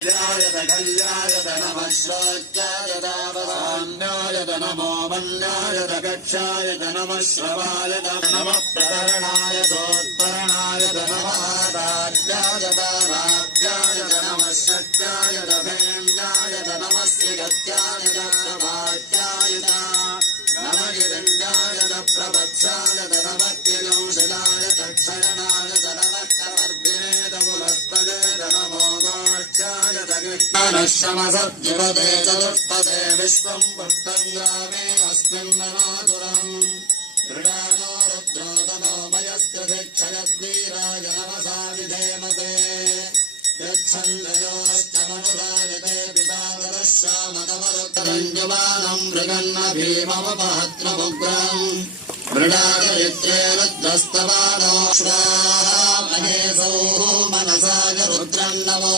कल्यायत नमः श्रोत्यायत वसाम्यायत नमो वन्यायत कक्षायत नमः श्रवायत नमः प्रतरणाय सोत्तरणायत नमः दार्यायत राप्यायत नमः शक्त्यायत भेन्द्यायत नमः श्रीगत्यायत प्रभात्यायत नमः गिरण्यायत प्रवत्सायत नमः किलंशिलायत क्षयणायत नमः कवर्धिनेत पुरस्तदेत नमो नश्यमसद्युपदे चतुष्पदे विश्वं पुष्टं ग्रामे अस्मिन् नमातुरम् दृढानो रुद्रोदनो मयस्कृतिक्षयद्वीराय नमसा विधेमते यच्छन्दयोश्चमनुरायते पितावरश्यामकमरुत्तरञ्जुमानं मृगन्न भीममपहत्रमुग्रम् मृडाचरित्रे रुद्रस्तवानो श्राः महेशोः मनसाय रुद्रं नमो